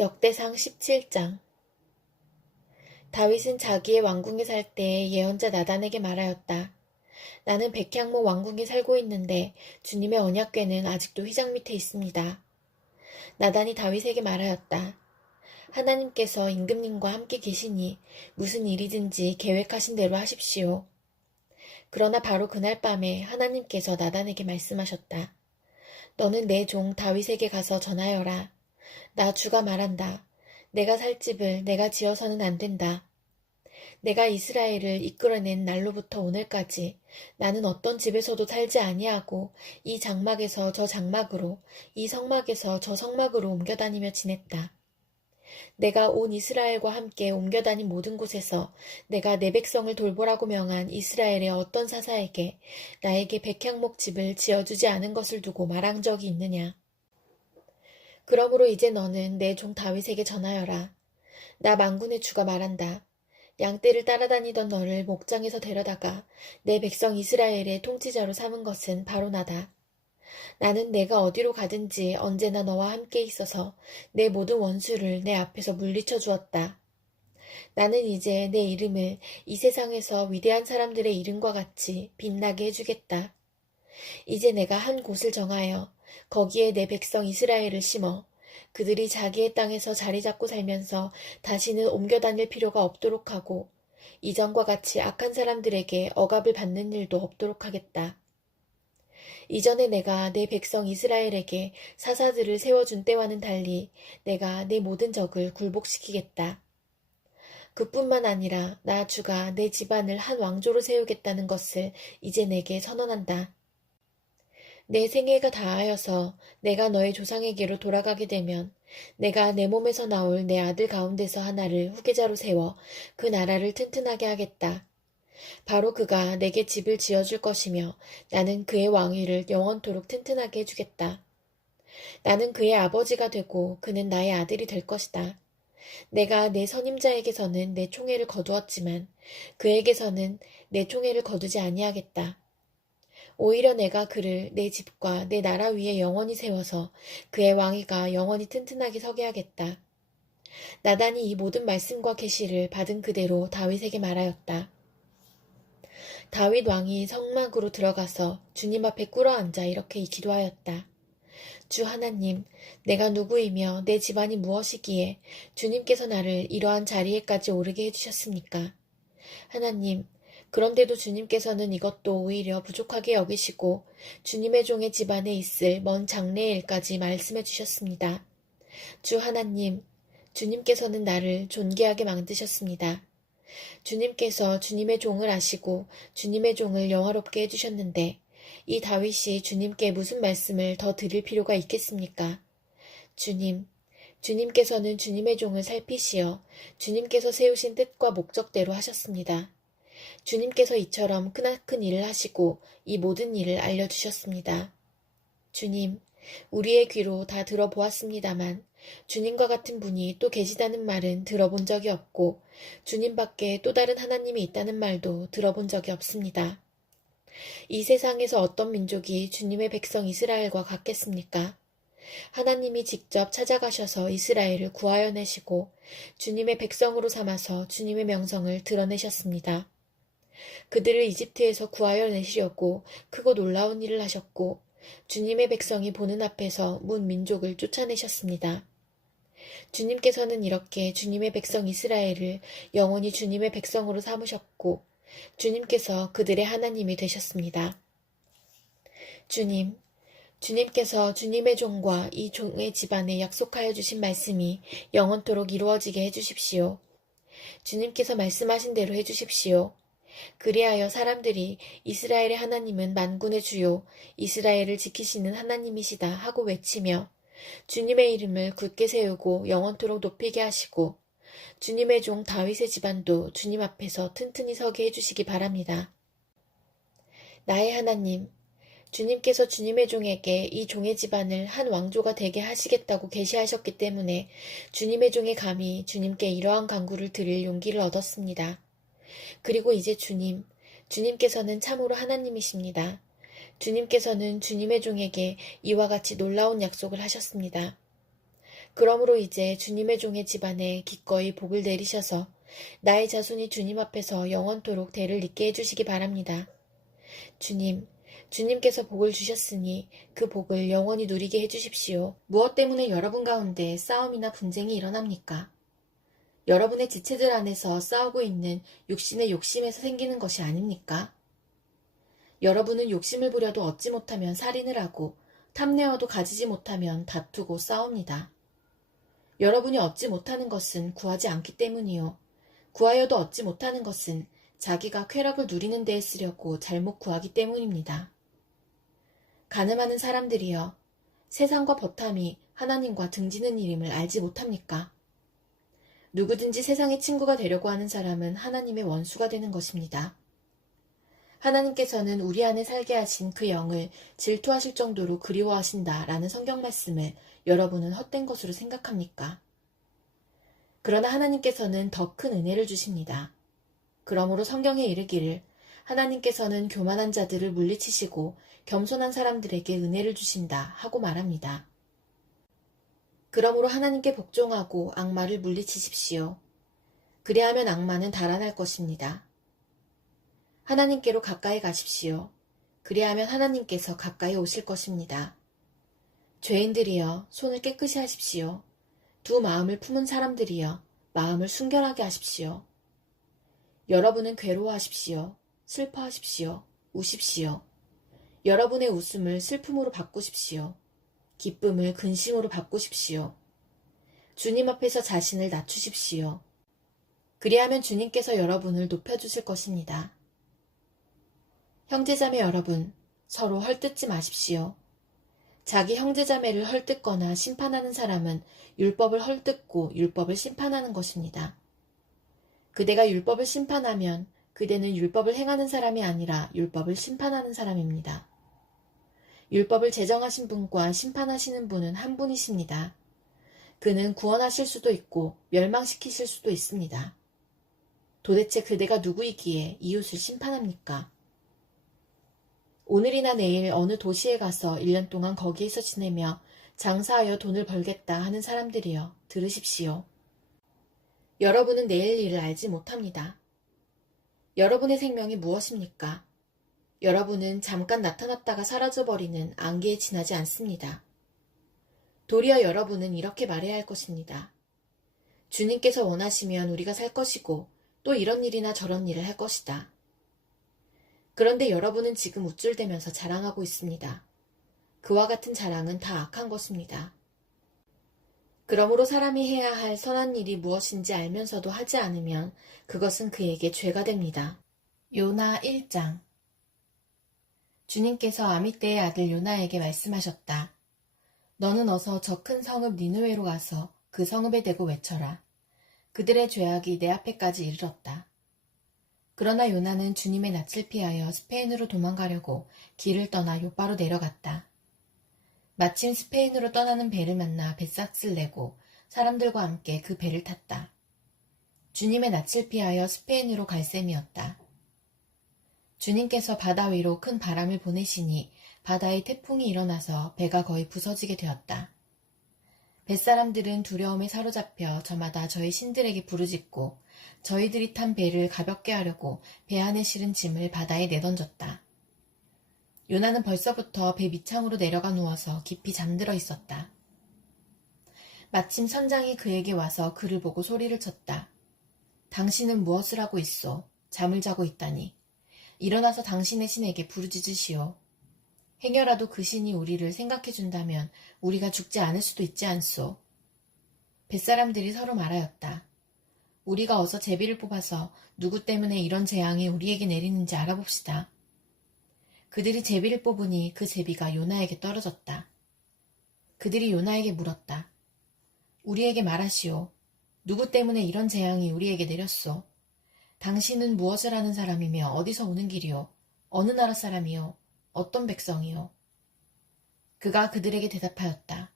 역대상 17장. 다윗은 자기의 왕궁에 살 때 예언자 나단에게 말하였다. 나는 백향목 왕궁에 살고 있는데 주님의 언약궤는 아직도 휘장 밑에 있습니다. 나단이 다윗에게 말하였다. 하나님께서 임금님과 함께 계시니 무슨 일이든지 계획하신 대로 하십시오. 그러나 바로 그날 밤에 하나님께서 나단에게 말씀하셨다. 너는 내 종 다윗에게 가서 전하여라. 나 주가 말한다. 내가 살 집을 내가 지어서는 안 된다. 내가 이스라엘을 이끌어낸 날로부터 오늘까지 나는 어떤 집에서도 살지 아니하고 이 장막에서 저 장막으로 이 성막에서 저 성막으로 옮겨다니며 지냈다. 내가 온 이스라엘과 함께 옮겨다닌 모든 곳에서 내가 내 백성을 돌보라고 명한 이스라엘의 어떤 사사에게 나에게 백향목 집을 지어주지 않은 것을 두고 말한 적이 있느냐. 그러므로 이제 너는 내 종 다윗에게 전하여라. 나 만군의 주가 말한다. 양떼를 따라다니던 너를 목장에서 데려다가 내 백성 이스라엘의 통치자로 삼은 것은 바로 나다. 나는 내가 어디로 가든지 언제나 너와 함께 있어서 내 모든 원수를 내 앞에서 물리쳐 주었다. 나는 이제 내 이름을 이 세상에서 위대한 사람들의 이름과 같이 빛나게 해주겠다. 이제 내가 한 곳을 정하여 거기에 내 백성 이스라엘을 심어 그들이 자기의 땅에서 자리 잡고 살면서 다시는 옮겨 다닐 필요가 없도록 하고 이전과 같이 악한 사람들에게 억압을 받는 일도 없도록 하겠다. 이전에 내가 내 백성 이스라엘에게 사사들을 세워준 때와는 달리 내가 내 모든 적을 굴복시키겠다. 그뿐만 아니라 나 주가 내 집안을 한 왕조로 세우겠다는 것을 이제 내게 선언한다. 내 생애가 다하여서 내가 너의 조상에게로 돌아가게 되면 내가 내 몸에서 나올 내 아들 가운데서 하나를 후계자로 세워 그 나라를 튼튼하게 하겠다. 바로 그가 내게 집을 지어줄 것이며 나는 그의 왕위를 영원토록 튼튼하게 해주겠다. 나는 그의 아버지가 되고 그는 나의 아들이 될 것이다. 내가 내 선임자에게서는 내 총애를 거두었지만 그에게서는 내 총애를 거두지 아니하겠다. 오히려 내가 그를 내 집과 내 나라 위에 영원히 세워서 그의 왕위가 영원히 튼튼하게 서게 하겠다. 나단이 이 모든 말씀과 계시를 받은 그대로 다윗에게 말하였다. 다윗 왕이 성막으로 들어가서 주님 앞에 꿇어앉아 이렇게 기도하였다. 주 하나님, 내가 누구이며 내 집안이 무엇이기에 주님께서 나를 이러한 자리에까지 오르게 해주셨습니까? 하나님, 그런데도 주님께서는 이것도 오히려 부족하게 여기시고 주님의 종의 집안에 있을 먼 장래의 일까지 말씀해 주셨습니다. 주 하나님, 주님께서는 나를 존귀하게 만드셨습니다. 주님께서 주님의 종을 아시고 주님의 종을 영화롭게 해주셨는데 이 다윗이 주님께 무슨 말씀을 더 드릴 필요가 있겠습니까? 주님, 주님께서는 주님의 종을 살피시어 주님께서 세우신 뜻과 목적대로 하셨습니다. 주님께서 이처럼 크나큰 일을 하시고 이 모든 일을 알려주셨습니다. 주님, 우리의 귀로 다 들어보았습니다만 주님과 같은 분이 또 계시다는 말은 들어본 적이 없고 주님밖에 또 다른 하나님이 있다는 말도 들어본 적이 없습니다. 이 세상에서 어떤 민족이 주님의 백성 이스라엘과 같겠습니까? 하나님이 직접 찾아가셔서 이스라엘을 구하여 내시고 주님의 백성으로 삼아서 주님의 명성을 드러내셨습니다. 그들을 이집트에서 구하여 내시려고 크고 놀라운 일을 하셨고 주님의 백성이 보는 앞에서 문 민족을 쫓아내셨습니다. 주님께서는 이렇게 주님의 백성 이스라엘을 영원히 주님의 백성으로 삼으셨고 주님께서 그들의 하나님이 되셨습니다. 주님, 주님께서 주님의 종과 이 종의 집안에 약속하여 주신 말씀이 영원토록 이루어지게 해주십시오. 주님께서 말씀하신 대로 해주십시오. 그리하여 사람들이 이스라엘의 하나님은 만군의 주요 이스라엘을 지키시는 하나님이시다 하고 외치며 주님의 이름을 굳게 세우고 영원토록 높이게 하시고 주님의 종 다윗의 집안도 주님 앞에서 튼튼히 서게 해주시기 바랍니다. 나의 하나님, 주님께서 주님의 종에게 이 종의 집안을 한 왕조가 되게 하시겠다고 계시하셨기 때문에 주님의 종의 감히 주님께 이러한 간구를 드릴 용기를 얻었습니다. 그리고 이제 주님께서는 참으로 하나님이십니다. 주님께서는 주님의 종에게 이와 같이 놀라운 약속을 하셨습니다. 그러므로 이제 주님의 종의 집안에 기꺼이 복을 내리셔서 나의 자손이 주님 앞에서 영원토록 대를 잇게 해주시기 바랍니다. 주님, 주님께서 복을 주셨으니 그 복을 영원히 누리게 해주십시오. 무엇 때문에 여러분 가운데 싸움이나 분쟁이 일어납니까? 여러분의 지체들 안에서 싸우고 있는 육신의 욕심에서 생기는 것이 아닙니까? 여러분은 욕심을 부려도 얻지 못하면 살인을 하고 탐내어도 가지지 못하면 다투고 싸웁니다. 여러분이 얻지 못하는 것은 구하지 않기 때문이요. 구하여도 얻지 못하는 것은 자기가 쾌락을 누리는 데에 쓰려고 잘못 구하기 때문입니다. 가늠하는 사람들이여, 세상과 버탐이 하나님과 등지는 일임을 알지 못합니까? 누구든지 세상의 친구가 되려고 하는 사람은 하나님의 원수가 되는 것입니다. 하나님께서는 우리 안에 살게 하신 그 영을 질투하실 정도로 그리워하신다라는 성경 말씀을 여러분은 헛된 것으로 생각합니까? 그러나 하나님께서는 더 큰 은혜를 주십니다. 그러므로 성경에 이르기를 하나님께서는 교만한 자들을 물리치시고 겸손한 사람들에게 은혜를 주신다 하고 말합니다. 그러므로 하나님께 복종하고 악마를 물리치십시오. 그리하면 악마는 달아날 것입니다. 하나님께로 가까이 가십시오. 그리하면 하나님께서 가까이 오실 것입니다. 죄인들이여, 손을 깨끗이 하십시오. 두 마음을 품은 사람들이여, 마음을 순결하게 하십시오. 여러분은 괴로워하십시오. 슬퍼하십시오. 우십시오. 여러분의 웃음을 슬픔으로 바꾸십시오. 기쁨을 근심으로 바꾸십시오. 주님 앞에서 자신을 낮추십시오. 그리하면 주님께서 여러분을 높여주실 것입니다. 형제자매 여러분, 서로 헐뜯지 마십시오. 자기 형제자매를 헐뜯거나 심판하는 사람은 율법을 헐뜯고 율법을 심판하는 것입니다. 그대가 율법을 심판하면 그대는 율법을 행하는 사람이 아니라 율법을 심판하는 사람입니다. 율법을 제정하신 분과 심판하시는 분은 한 분이십니다. 그는 구원하실 수도 있고 멸망시키실 수도 있습니다. 도대체 그대가 누구이기에 이웃을 심판합니까? 오늘이나 내일 어느 도시에 가서 1년 동안 거기에서 지내며 장사하여 돈을 벌겠다 하는 사람들이여, 들으십시오. 여러분은 내일 일을 알지 못합니다. 여러분의 생명이 무엇입니까? 여러분은 잠깐 나타났다가 사라져버리는 안개에 지나지 않습니다. 도리어 여러분은 이렇게 말해야 할 것입니다. 주님께서 원하시면 우리가 살 것이고 또 이런 일이나 저런 일을 할 것이다. 그런데 여러분은 지금 우쭐대면서 자랑하고 있습니다. 그와 같은 자랑은 다 악한 것입니다. 그러므로 사람이 해야 할 선한 일이 무엇인지 알면서도 하지 않으면 그것은 그에게 죄가 됩니다. 요나 1장. 주님께서 아미떼의 아들 요나에게 말씀하셨다. 너는 어서 저 큰 성읍 니느웨로 가서 그 성읍에 대고 외쳐라. 그들의 죄악이 내 앞에까지 이르렀다. 그러나 요나는 주님의 낯을 피하여 스페인으로 도망가려고 길을 떠나 요바로 내려갔다. 마침 스페인으로 떠나는 배를 만나 뱃삭을 내고 사람들과 함께 그 배를 탔다. 주님의 낯을 피하여 스페인으로 갈 셈이었다. 주님께서 바다 위로 큰 바람을 보내시니 바다에 태풍이 일어나서 배가 거의 부서지게 되었다. 뱃사람들은 두려움에 사로잡혀 저마다 저희 신들에게 부르짖고 저희들이 탄 배를 가볍게 하려고 배 안에 실은 짐을 바다에 내던졌다. 요나는 벌써부터 배 밑창으로 내려가 누워서 깊이 잠들어 있었다. 마침 선장이 그에게 와서 그를 보고 소리를 쳤다. 당신은 무엇을 하고 있소? 잠을 자고 있다니. 일어나서 당신의 신에게 부르짖으시오. 행여라도 그 신이 우리를 생각해 준다면 우리가 죽지 않을 수도 있지 않소. 뱃사람들이 서로 말하였다. 우리가 어서 제비를 뽑아서 누구 때문에 이런 재앙이 우리에게 내리는지 알아봅시다. 그들이 제비를 뽑으니 그 제비가 요나에게 떨어졌다. 그들이 요나에게 물었다. 우리에게 말하시오. 누구 때문에 이런 재앙이 우리에게 내렸소? 당신은 무엇을 하는 사람이며 어디서 오는 길이요? 어느 나라 사람이요? 어떤 백성이요? 그가 그들에게 대답하였다.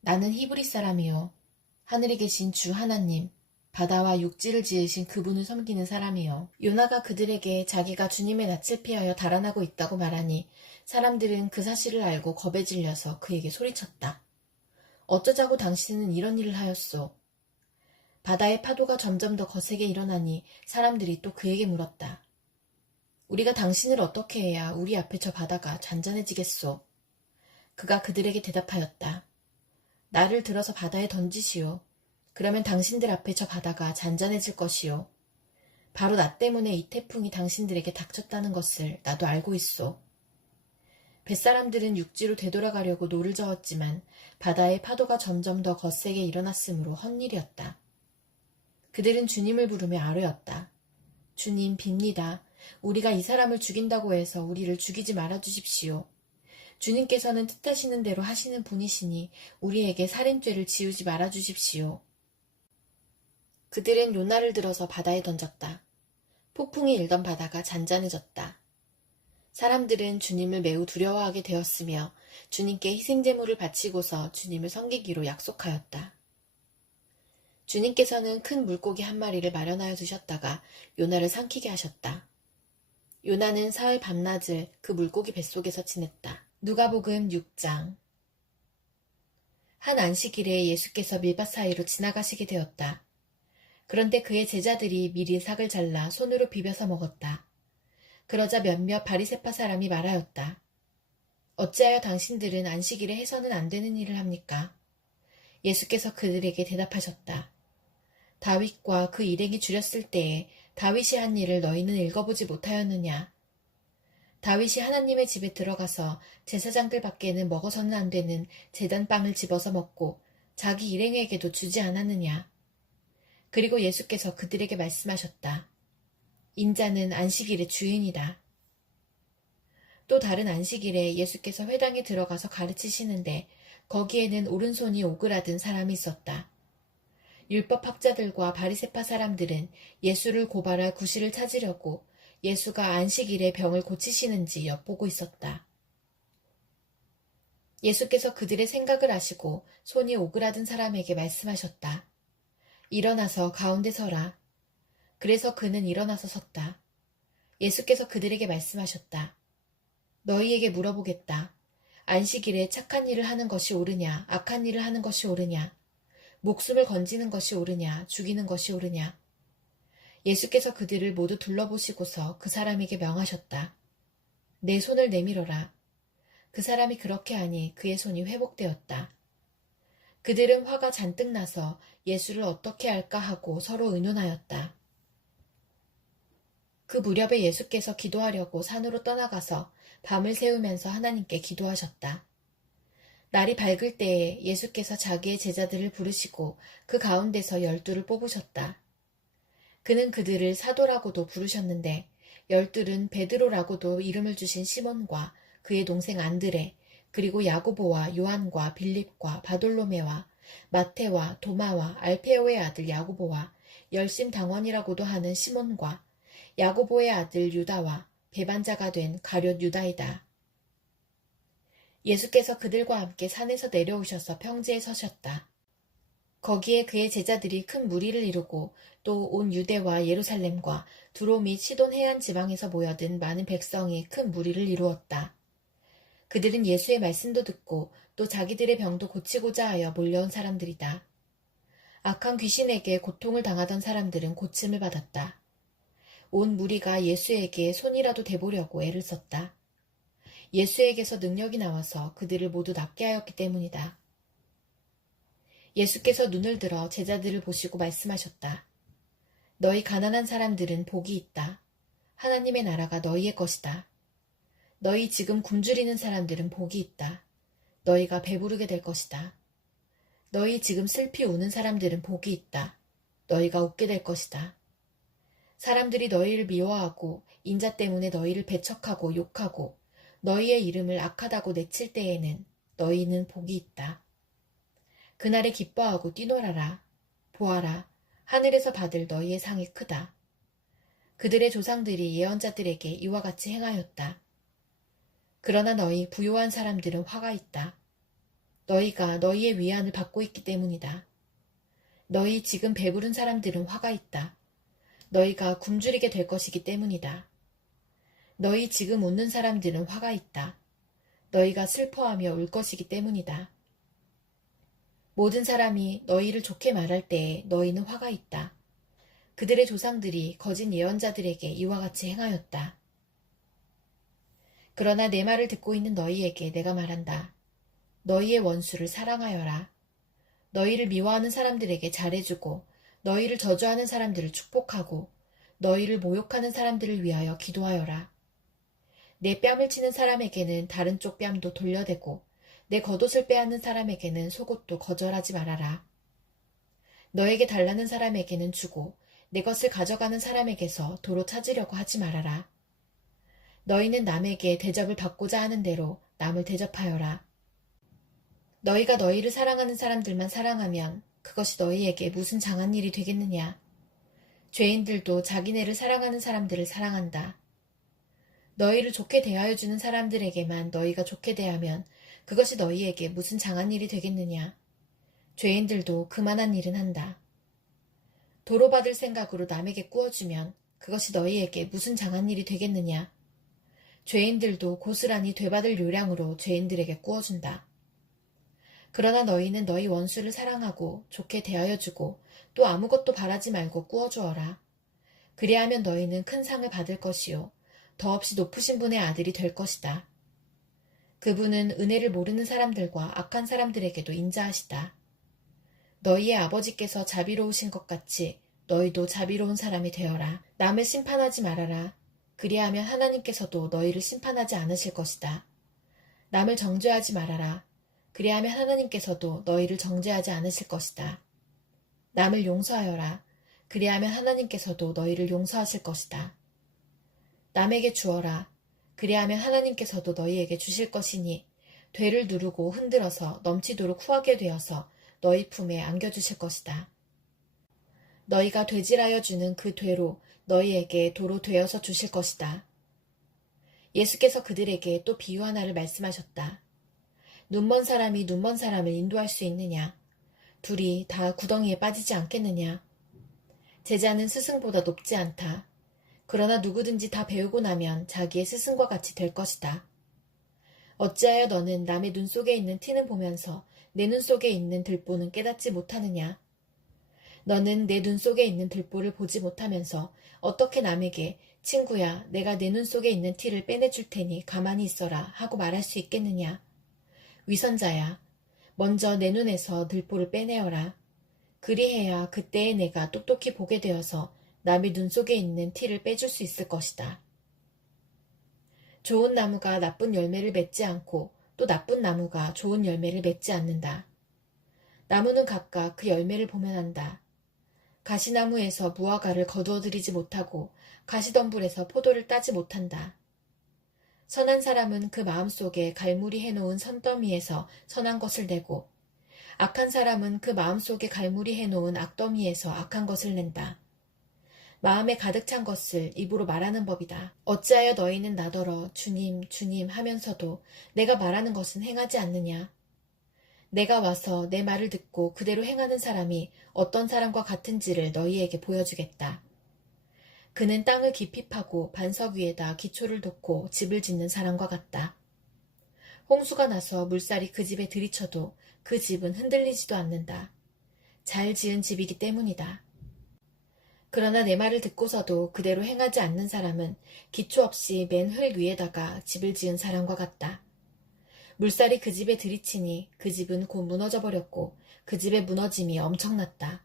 나는 히브리 사람이요. 하늘에 계신 주 하나님, 바다와 육지를 지으신 그분을 섬기는 사람이요. 요나가 그들에게 자기가 주님의 낯을 피하여 달아나고 있다고 말하니 사람들은 그 사실을 알고 겁에 질려서 그에게 소리쳤다. 어쩌자고 당신은 이런 일을 하였소? 바다의 파도가 점점 더 거세게 일어나니 사람들이 또 그에게 물었다. 우리가 당신을 어떻게 해야 우리 앞에 저 바다가 잔잔해지겠소? 그가 그들에게 대답하였다. 나를 들어서 바다에 던지시오. 그러면 당신들 앞에 저 바다가 잔잔해질 것이요. 바로 나 때문에 이 태풍이 당신들에게 닥쳤다는 것을 나도 알고 있소. 뱃사람들은 육지로 되돌아가려고 노를 저었지만 바다의 파도가 점점 더 거세게 일어났으므로 헛일이었다. 그들은 주님을 부르며 아뢰었다. 주님, 빕니다. 우리가 이 사람을 죽인다고 해서 우리를 죽이지 말아 주십시오. 주님께서는 뜻하시는 대로 하시는 분이시니 우리에게 살인죄를 지우지 말아 주십시오. 그들은 요나를 들어서 바다에 던졌다. 폭풍이 일던 바다가 잔잔해졌다. 사람들은 주님을 매우 두려워하게 되었으며 주님께 희생제물을 바치고서 주님을 섬기기로 약속하였다. 주님께서는 큰 물고기 한 마리를 마련하여 두셨다가 요나를 삼키게 하셨다. 요나는 사흘 밤낮을 그 물고기 뱃속에서 지냈다. 누가복음 6장. 한 안식일에 예수께서 밀밭 사이로 지나가시게 되었다. 그런데 그의 제자들이 미리 삭을 잘라 손으로 비벼서 먹었다. 그러자 몇몇 바리새파 사람이 말하였다. 어찌하여 당신들은 안식일에 해서는 안 되는 일을 합니까? 예수께서 그들에게 대답하셨다. 다윗과 그 일행이 줄였을 때에 다윗이 한 일을 너희는 읽어보지 못하였느냐? 다윗이 하나님의 집에 들어가서 제사장들 밖에는 먹어서는 안 되는 제단빵을 집어서 먹고 자기 일행에게도 주지 않았느냐? 그리고 예수께서 그들에게 말씀하셨다. 인자는 안식일의 주인이다. 또 다른 안식일에 예수께서 회당에 들어가서 가르치시는데 거기에는 오른손이 오그라든 사람이 있었다. 율법학자들과 바리새파 사람들은 예수를 고발할 구실을 찾으려고 예수가 안식일에 병을 고치시는지 엿보고 있었다. 예수께서 그들의 생각을 아시고 손이 오그라든 사람에게 말씀하셨다. 일어나서 가운데 서라. 그래서 그는 일어나서 섰다. 예수께서 그들에게 말씀하셨다. 너희에게 물어보겠다. 안식일에 착한 일을 하는 것이 옳으냐, 악한 일을 하는 것이 옳으냐, 목숨을 건지는 것이 옳으냐, 죽이는 것이 옳으냐. 예수께서 그들을 모두 둘러보시고서 그 사람에게 명하셨다. 내 손을 내밀어라. 그 사람이 그렇게 하니 그의 손이 회복되었다. 그들은 화가 잔뜩 나서 예수를 어떻게 할까 하고 서로 의논하였다. 그 무렵에 예수께서 기도하려고 산으로 떠나가서 밤을 새우면서 하나님께 기도하셨다. 날이 밝을 때에 예수께서 자기의 제자들을 부르시고 그 가운데서 12를 뽑으셨다. 그는 그들을 사도라고도 부르셨는데 12은 베드로라고도 이름을 주신 시몬과 그의 동생 안드레, 그리고 야고보와 요한과 빌립과 바돌로메와 마테와 도마와 알페오의 아들 야고보와 열심당원이라고도 하는 시몬과 야고보의 아들 유다와 배반자가 된 가룟 유다이다. 예수께서 그들과 함께 산에서 내려오셔서 평지에 서셨다. 거기에 그의 제자들이 큰 무리를 이루고 또 온 유대와 예루살렘과 두로 및 시돈 해안 지방에서 모여든 많은 백성이 큰 무리를 이루었다. 그들은 예수의 말씀도 듣고 또 자기들의 병도 고치고자 하여 몰려온 사람들이다. 악한 귀신에게 고통을 당하던 사람들은 고침을 받았다. 온 무리가 예수에게 손이라도 대보려고 애를 썼다. 예수에게서 능력이 나와서 그들을 모두 낫게 하였기 때문이다. 예수께서 눈을 들어 제자들을 보시고 말씀하셨다. 너희 가난한 사람들은 복이 있다. 하나님의 나라가 너희의 것이다. 너희 지금 굶주리는 사람들은 복이 있다. 너희가 배부르게 될 것이다. 너희 지금 슬피 우는 사람들은 복이 있다. 너희가 웃게 될 것이다. 사람들이 너희를 미워하고 인자 때문에 너희를 배척하고 욕하고 너희의 이름을 악하다고 내칠 때에는 너희는 복이 있다. 그날에 기뻐하고 뛰놀아라. 보아라. 하늘에서 받을 너희의 상이 크다. 그들의 조상들이 예언자들에게 이와 같이 행하였다. 그러나 너희 부요한 사람들은 화가 있다. 너희가 너희의 위안을 받고 있기 때문이다. 너희 지금 배부른 사람들은 화가 있다. 너희가 굶주리게 될 것이기 때문이다. 너희 지금 웃는 사람들은 화가 있다. 너희가 슬퍼하며 울 것이기 때문이다. 모든 사람이 너희를 좋게 말할 때에 너희는 화가 있다. 그들의 조상들이 거짓 예언자들에게 이와 같이 행하였다. 그러나 내 말을 듣고 있는 너희에게 내가 말한다. 너희의 원수를 사랑하여라. 너희를 미워하는 사람들에게 잘해주고 너희를 저주하는 사람들을 축복하고 너희를 모욕하는 사람들을 위하여 기도하여라. 내 뺨을 치는 사람에게는 다른 쪽 뺨도 돌려대고 내 겉옷을 빼앗는 사람에게는 속옷도 거절하지 말아라. 너에게 달라는 사람에게는 주고 내 것을 가져가는 사람에게서 도로 찾으려고 하지 말아라. 너희는 남에게 대접을 받고자 하는 대로 남을 대접하여라. 너희가 너희를 사랑하는 사람들만 사랑하면 그것이 너희에게 무슨 장한 일이 되겠느냐. 죄인들도 자기네를 사랑하는 사람들을 사랑한다. 너희를 좋게 대하여주는 사람들에게만 너희가 좋게 대하면 그것이 너희에게 무슨 장한 일이 되겠느냐. 죄인들도 그만한 일은 한다. 도로 받을 생각으로 남에게 꾸어주면 그것이 너희에게 무슨 장한 일이 되겠느냐. 죄인들도 고스란히 되받을 요량으로 죄인들에게 꾸어준다. 그러나 너희는 너희 원수를 사랑하고 좋게 대하여주고 또 아무것도 바라지 말고 꾸어주어라. 그리하면 너희는 큰 상을 받을 것이요 더없이 높으신 분의 아들이 될 것이다. 그분은 은혜를 모르는 사람들과 악한 사람들에게도 인자하시다. 너희의 아버지께서 자비로우신 것 같이 너희도 자비로운 사람이 되어라. 남을 심판하지 말아라. 그리하면 하나님께서도 너희를 심판하지 않으실 것이다. 남을 정죄하지 말아라. 그리하면 하나님께서도 너희를 정죄하지 않으실 것이다. 남을 용서하여라. 그리하면 하나님께서도 너희를 용서하실 것이다. 남에게 주어라. 그리하면 하나님께서도 너희에게 주실 것이니 되를 누르고 흔들어서 넘치도록 후하게 되어서 너희 품에 안겨주실 것이다. 너희가 되질하여 주는 그 되로 너희에게 도로 되어서 주실 것이다. 예수께서 그들에게 또 비유 하나를 말씀하셨다. 눈먼 사람이 눈먼 사람을 인도할 수 있느냐? 둘이 다 구덩이에 빠지지 않겠느냐? 제자는 스승보다 높지 않다. 그러나 누구든지 다 배우고 나면 자기의 스승과 같이 될 것이다. 어찌하여 너는 남의 눈 속에 있는 티는 보면서 내 눈 속에 있는 들보는 깨닫지 못하느냐? 너는 내 눈 속에 있는 들보를 보지 못하면서 어떻게 남에게 친구야, 내가 내 눈 속에 있는 티를 빼내줄 테니 가만히 있어라 하고 말할 수 있겠느냐? 위선자야, 먼저 내 눈에서 들보를 빼내어라. 그리해야 그때에 내가 똑똑히 보게 되어서 남의 눈 속에 있는 티를 빼줄 수 있을 것이다. 좋은 나무가 나쁜 열매를 맺지 않고 또 나쁜 나무가 좋은 열매를 맺지 않는다. 나무는 각각 그 열매를 보면 안다. 가시나무에서 무화과를 거두어들이지 못하고 가시덤불에서 포도를 따지 못한다. 선한 사람은 그 마음속에 갈무리 해놓은 선더미에서 선한 것을 내고 악한 사람은 그 마음속에 갈무리 해놓은 악더미에서 악한 것을 낸다. 마음에 가득 찬 것을 입으로 말하는 법이다. 어찌하여 너희는 나더러 주님, 주님 하면서도 내가 말하는 것은 행하지 않느냐? 내가 와서 내 말을 듣고 그대로 행하는 사람이 어떤 사람과 같은지를 너희에게 보여주겠다. 그는 땅을 깊이 파고 반석 위에다 기초를 돛고 집을 짓는 사람과 같다. 홍수가 나서 물살이 그 집에 들이쳐도 그 집은 흔들리지도 않는다. 잘 지은 집이기 때문이다. 그러나 내 말을 듣고서도 그대로 행하지 않는 사람은 기초 없이 맨 흙 위에다가 집을 지은 사람과 같다. 물살이 그 집에 들이치니 그 집은 곧 무너져 버렸고 그 집의 무너짐이 엄청났다.